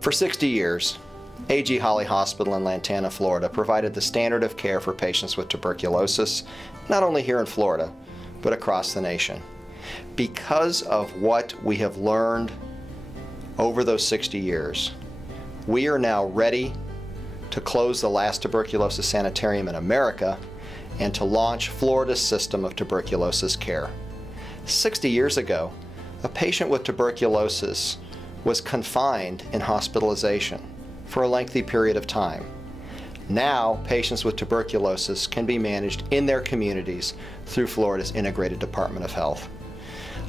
For 60 years, A.G. Holley Hospital in Lantana, Florida provided the standard of care for patients with tuberculosis, not only here in Florida, but across the nation. Because of what we have learned over those 60 years, we are now ready to close the last tuberculosis sanitarium in America and to launch Florida's system of tuberculosis care. 60 years ago, a patient with tuberculosis was confined in hospitalization for a lengthy period of time. Now, patients with tuberculosis can be managed in their communities through Florida's Integrated Department of Health.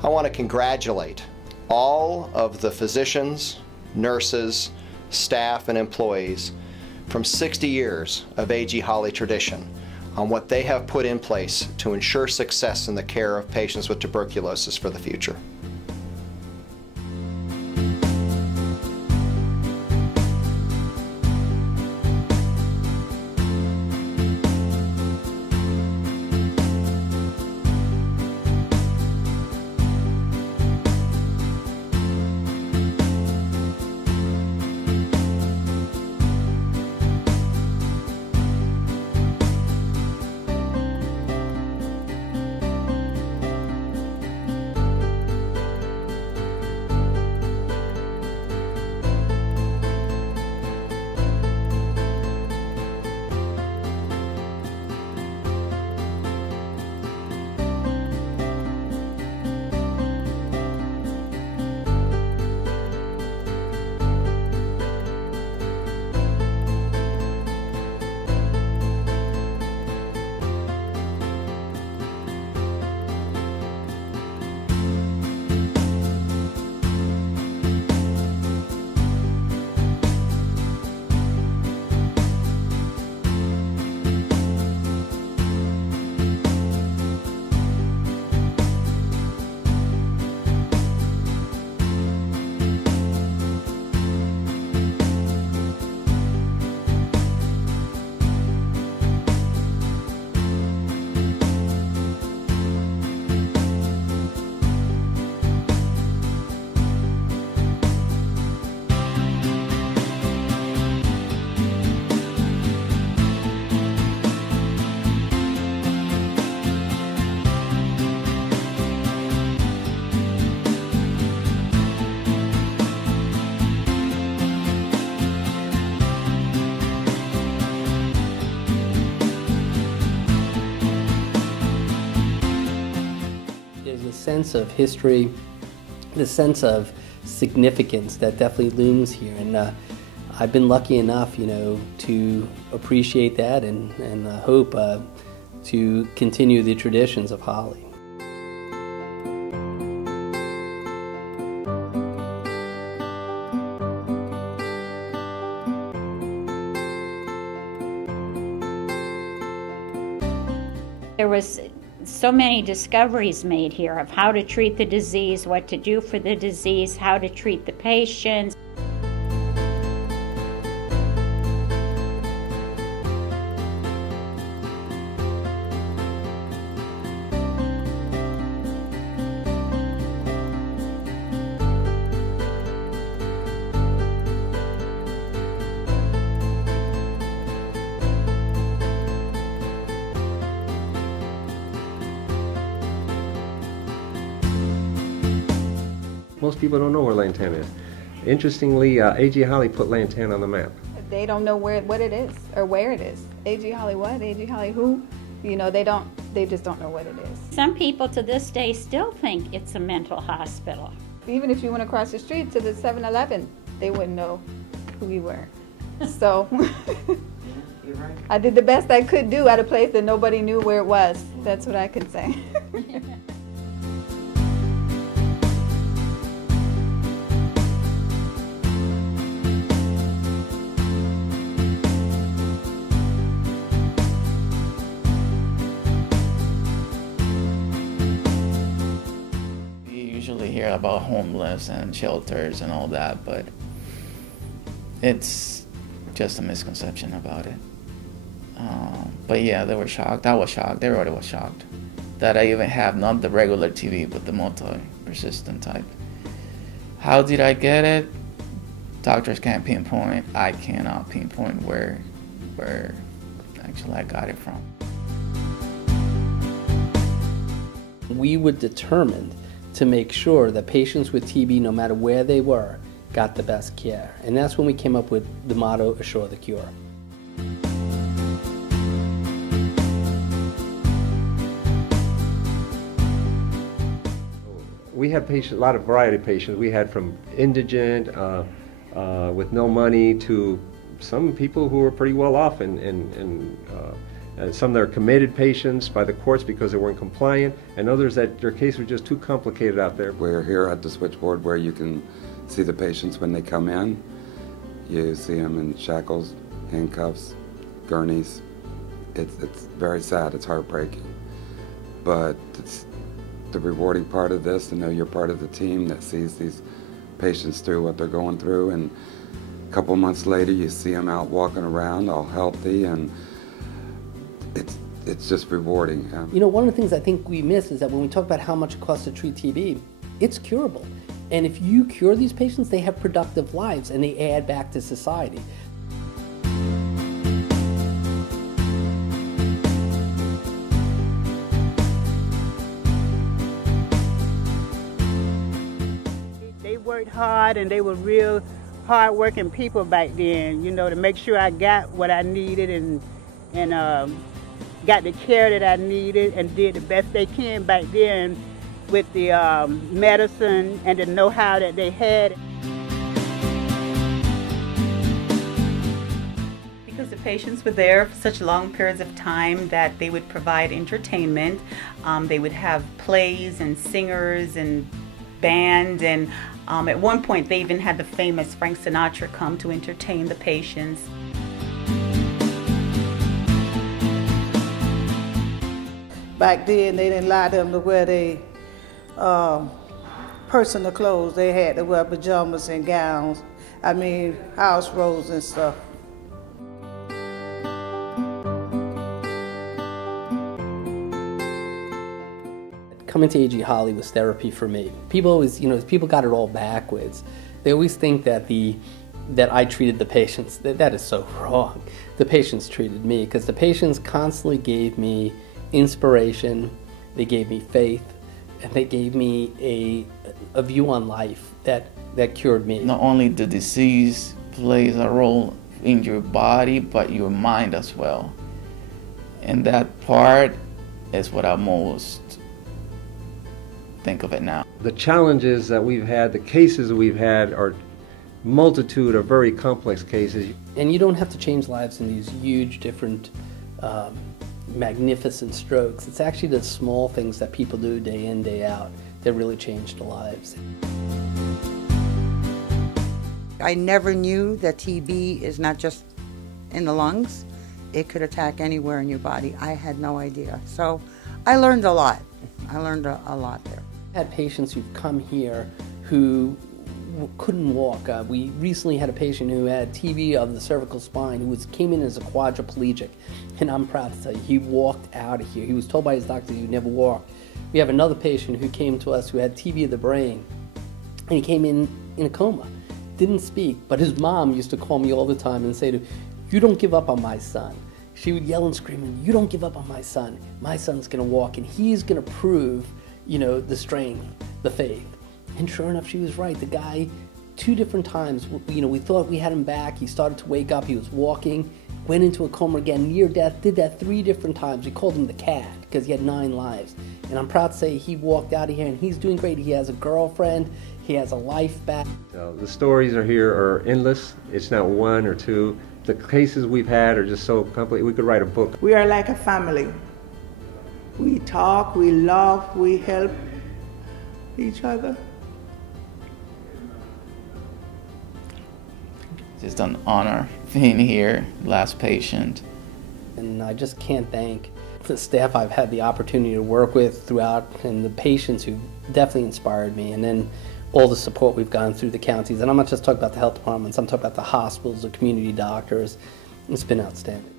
I want to congratulate all of the physicians, nurses, staff, and employees from 60 years of A.G. Holley tradition on what they have put in place to ensure success in the care of patients with tuberculosis for the future. There's a sense of history, the sense of significance that definitely looms here, and I've been lucky enough, to appreciate that and hope to continue the traditions of Holley. There was so many discoveries made here of how to treat the disease, what to do for the disease, how to treat the patients. Most people don't know where Lantana is. Interestingly, A.G. Holley put Lantana on the map. They don't know what it is or where it is. A.G. Holley what? A.G. Holley who? They just don't know what it is. Some people to this day still think it's a mental hospital. Even if you went across the street to the 7-Eleven, they wouldn't know who we were. So You're right. I did the best I could do at a place that nobody knew where it was. That's what I can say. Usually hear about homeless and shelters and all that, but it's just a misconception about it. But yeah, they were shocked. I was shocked. Everybody was shocked that I even have not the regular TB, but the multi-persistent type. How did I get it? doctors can't pinpoint, I cannot pinpoint where actually I got it from. We were determined to make sure that patients with TB, no matter where they were, got the best care. And that's when we came up with the motto, Assure the Cure. We had patients, a lot of variety of patients. We had from indigent, with no money, to some people who were pretty well off, and some that are committed patients by the courts because they weren't compliant, and others that their case was just too complicated out there. We're here at the switchboard where you can see the patients when they come in. You see them in shackles, handcuffs, gurneys. It's very sad, it's heartbreaking. But it's the rewarding part of this to know you're part of the team that sees these patients through what they're going through, and a couple months later you see them out walking around all healthy, and it's just rewarding. You know, one of the things I think we miss is that when we talk about how much it costs to treat TB, it's curable. And if you cure these patients, they have productive lives and they add back to society. They worked hard, and they were real hard-working people back then, you know, to make sure I got what I needed and got the care that I needed, and did the best they can back then with the medicine and the know-how that they had. Because the patients were there for such long periods of time that they would provide entertainment. They would have plays and singers and band, and at one point they even had the famous Frank Sinatra come to entertain the patients. Back then, they didn't allow them to wear their personal clothes. They had to wear pajamas and gowns. I mean, house robes and stuff. Coming to A.G. Holley was therapy for me. People always, you know, people got it all backwards. They always think that that I treated the patients. That is so wrong. The patients treated me, because the patients constantly gave me inspiration, they gave me faith, and they gave me a view on life that cured me. Not only the disease plays a role in your body, but your mind as well. And that part is what I most think of it now. The challenges that we've had, the cases that we've had, are multitude of very complex cases. And you don't have to change lives in these huge, different, magnificent strokes. It's actually the small things that people do day in, day out that really change their lives. I never knew that TB is not just in the lungs. It could attack anywhere in your body. I had no idea. So I learned a lot. I learned a lot there. I had patients who've come here who couldn't walk. We recently had a patient who had TB of the cervical spine who came in as a quadriplegic, and I'm proud to tell you, he walked out of here. He was told by his doctor he would never walk. We have another patient who came to us who had TB of the brain, and he came in a coma. Didn't speak, but his mom used to call me all the time and say to him, "You don't give up on my son." She would yell and scream, "You don't give up on my son. My son's gonna walk, and he's gonna prove, you know, the strength, the faith." And sure enough, she was right. The guy, 2 different times, you know, we thought we had him back. He started to wake up. He was walking, went into a coma again, near death, did that 3 different times. We called him the cat because he had 9 lives. And I'm proud to say he walked out of here and he's doing great. He has a girlfriend. He has a life back. The stories here are endless. It's not 1 or 2. The cases we've had are just so complete. We could write a book. We are like a family. We talk, we love, we help each other. Just an honor being here, last patient. And I just can't thank the staff I've had the opportunity to work with throughout, and the patients who definitely inspired me, and then all the support we've gone through the counties. And I'm not just talking about the health departments, I'm talking about the hospitals, the community doctors. It's been outstanding.